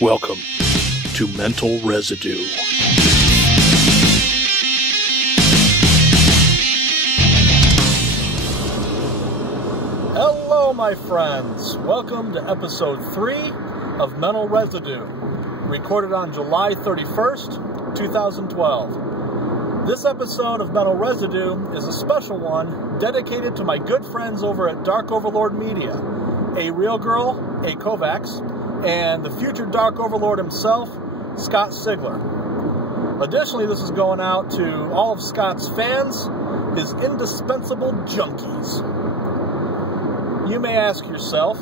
Welcome to Mental Residue. Hello, my friends. Welcome to episode 3 of Mental Residue, recorded on July 31st, 2012. This episode of Mental Residue is a special one dedicated to my good friends over at Dark Overlord Media, a real girl, a Kovacs, and the future Dark Overlord himself, Scott Sigler. Additionally, this is going out to all of Scott's fans, his indispensable junkies. You may ask yourself,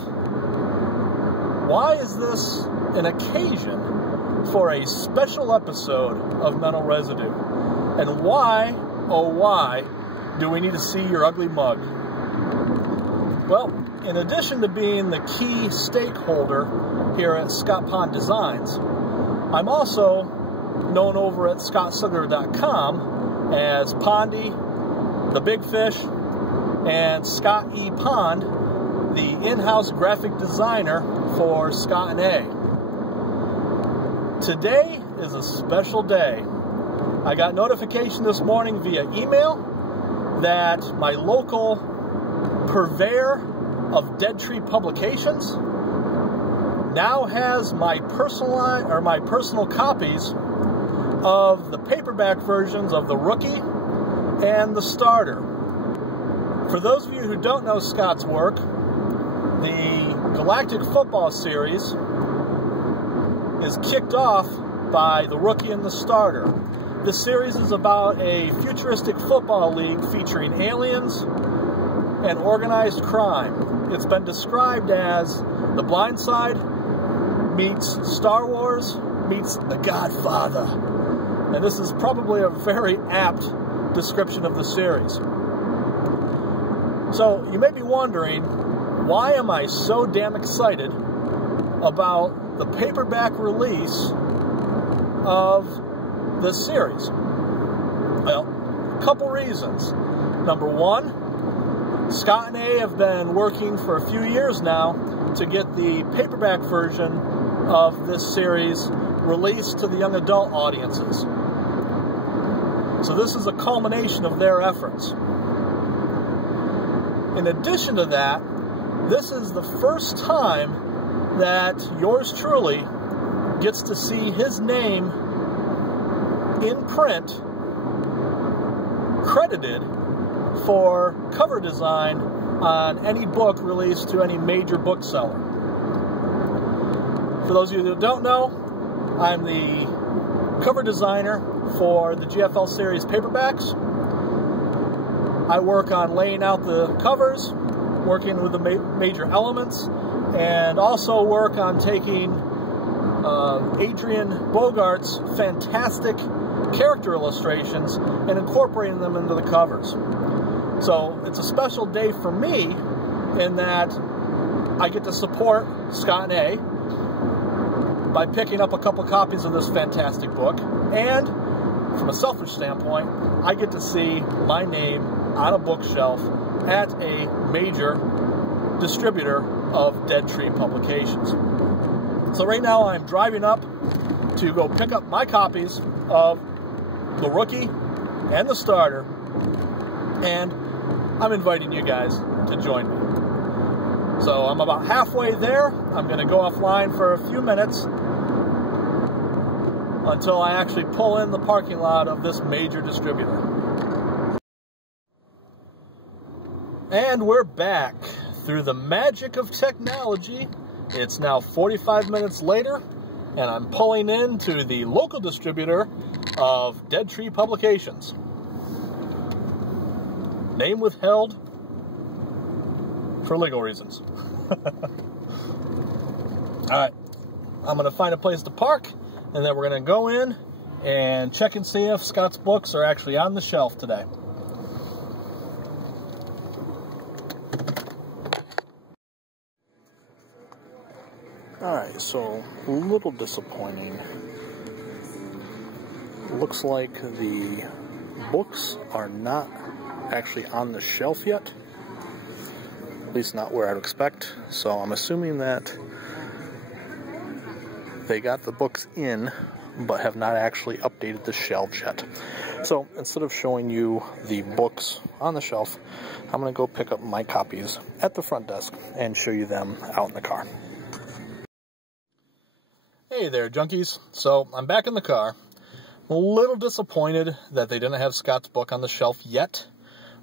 why is this an occasion for a special episode of Mental Residue? And why, oh why, do we need to see your ugly mug? Well, in addition to being the key stakeholder here at Scott Pond Designs, I'm also known over at ScottSigler.com as Pondy, the Big Fish, and Scott E. Pond, the in-house graphic designer for Scott and A. Today is a special day. I got notification this morning via email that my local purveyor of Dead Tree Publications now has my personal copies of the paperback versions of the Rookie and the Starter. For those of you who don't know Scott's work, the Galactic Football Series is kicked off by the Rookie and the Starter. This series is about a futuristic football league featuring aliens and organized crime. It's been described as The Blind Side meets Star Wars meets The Godfather. And this is probably a very apt description of the series. So you may be wondering, why am I so damn excited about the paperback release of this series? Well, a couple reasons. Number one, Scott and A have been working for a few years now to get the paperback version of this series released to the young adult audiences. So this is a culmination of their efforts. In addition to that, this is the first time that yours truly gets to see his name in print credited for cover design on any book released to any major bookseller. For those of you that don't know, I'm the cover designer for the GFL series paperbacks. I work on laying out the covers, working with the major elements, and also work on taking Adrian Bogart's fantastic character illustrations and incorporating them into the covers. So it's a special day for me in that I get to support Scott and A by picking up a couple copies of this fantastic book, and from a selfish standpoint, I get to see my name on a bookshelf at a major distributor of Dead Tree Publications. So right now I'm driving up to go pick up my copies of the Rookie and the Starter, and I'm inviting you guys to join me. So I'm about halfway there. I'm going to go offline for a few minutes until I actually pull in the parking lot of this major distributor. And we're back. Through the magic of technology, it's now 45 minutes later, and I'm pulling into the local distributor of Dead Tree Publications. Name withheld for legal reasons. Alright, I'm going to find a place to park, and then we're going to go in and check and see if Scott's books are actually on the shelf today. Alright, so a little disappointing. Looks like the books are not actually on the shelf yet. At least not where I'd expect. So I'm assuming that they got the books in, but have not actually updated the shelves yet. So instead of showing you the books on the shelf, I'm going to go pick up my copies at the front desk and show you them out in the car. Hey there, junkies. So I'm back in the car. I'm a little disappointed that they didn't have Scott's book on the shelf yet,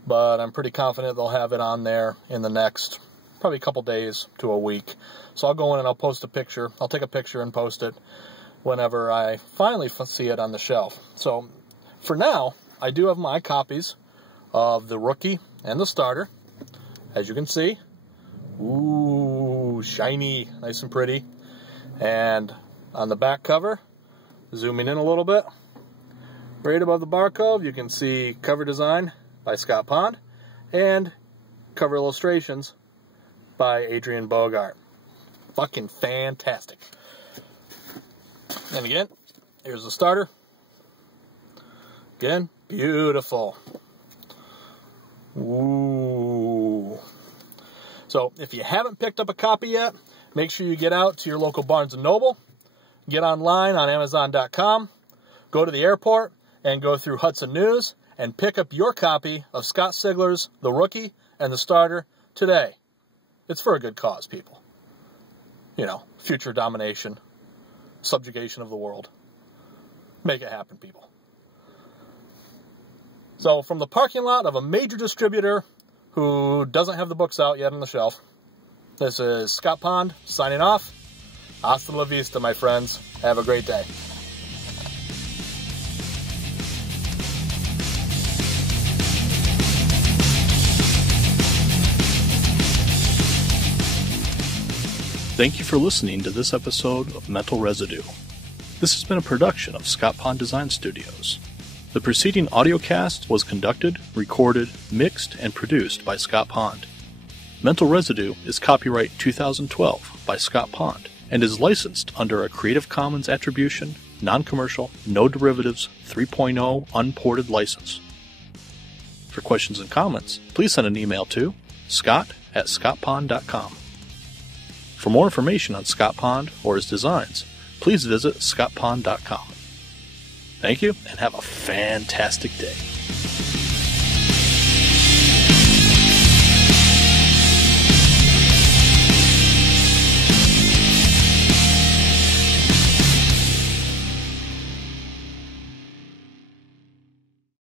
but I'm pretty confident they'll have it on there in the next probably a couple days to a week. So I'll go in and I'll post a picture. I'll take a picture and post it whenever I finally see it on the shelf. So for now, I do have my copies of the Rookie and the Starter. As you can see, ooh, shiny, nice and pretty. And on the back cover, zooming in a little bit, right above the barcode, you can see cover design by Scott Pond and cover illustrations by Adrian Bogart. Fucking fantastic. And again, here's the Starter. Again, beautiful. Ooh. So if you haven't picked up a copy yet, make sure you get out to your local Barnes & Noble, get online on Amazon.com, go to the airport, and go through Hudson News and pick up your copy of Scott Sigler's The Rookie and the Starter today. It's for a good cause, people. You know, future domination, subjugation of the world. Make it happen, people. So, from the parking lot of a major distributor who doesn't have the books out yet on the shelf, this is Scott Pond signing off. Hasta la vista, my friends. Have a great day. Thank you for listening to this episode of Mental Residue. This has been a production of Scott Pond Design Studios. The preceding audiocast was conducted, recorded, mixed, and produced by Scott Pond. Mental Residue is copyright 2012 by Scott Pond and is licensed under a Creative Commons Attribution, Non-Commercial, No Derivatives 3.0 Unported license. For questions and comments, please send an email to scott@scottpond.com. For more information on Scott Pond or his designs, please visit scottpond.com. Thank you, and have a fantastic day.